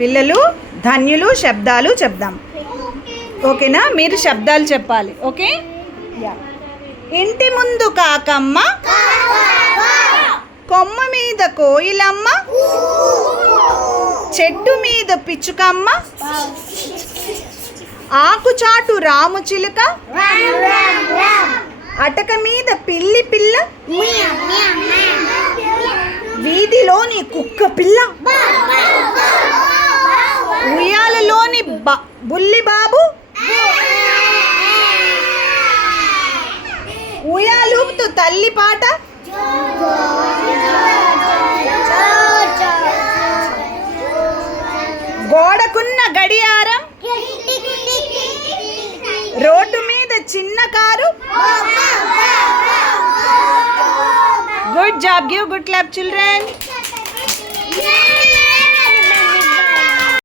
పిల్లలు ధన్యులు శబ్దాలు చెప్దాం. ఓకేనా? మీరు శబ్దాలు చెప్పాలి. ఓకే. ఇంటి ముందు కాకమ్మ, కొమ్మ మీద కోయిలమ్మ, చెట్టు మీద పిచ్చుకమ్మ, ఆకుచాటు రాము చిలుక, అటక మీద పిల్లి పిల్ల, వీధిలోని కుక్క పిల్ల, ఉయ్యాలలోని బుల్లి బాబు, ఉయ్యాలూపుతూ తల్లి పాట, గోడకున్న గడియారం, రోడ్డు మీద చిన్న car. Good job. Give good clap children.